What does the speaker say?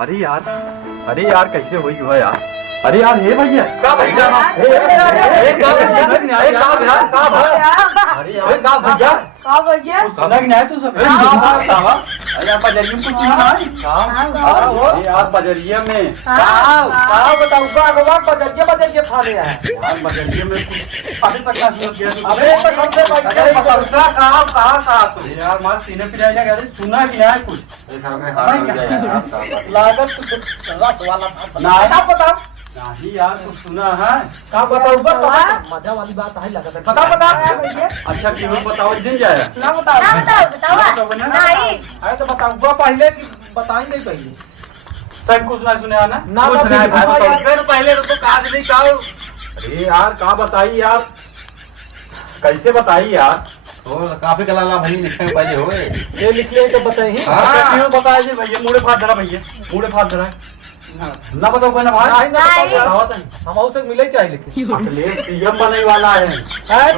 अरे यार कैसे हुई हुआ यार। अरे यार हे भैया का भैया अरे यार का भैया का भैया खाना की नहीं तू सब अरे आप बजरिया कुछ नहीं यार बजरिया में बताऊंगा बजरिया खा लिया है यार बजरिया में कुछ पानी पकड़ा अबे तो सबसे कहाँ यार मार सीने पे जाएगा यार सुना भी नहीं कुछ लागत रस वाला नहीं बता नहीं यार कुछ सुना है का बताऊंगा मजा वाली बात है लगा बता भैया अच्छा क्यों बताओ दिन जाए ना बता बताओ नहीं अरे तो बताऊंगा पहले कि बताएंगे पहले सब कुछ ना सुने ना ना कुछ नहीं भाई बताओ। फिर पहले तो काज नहीं खाओ अरे यार कहाँ बताइए यार कैसे बताइए यार काफी कला भली लिखे पहले हो ये लिख ले तो बताइए क्यों बताइए भैया मुड़े फाड़ धरा भैया मुड़े फाड़ धरा ना बताओ कोई ना भाई हम उससे मिले चाहिए लेकिन अखिलेश सीएम बनने वाला है है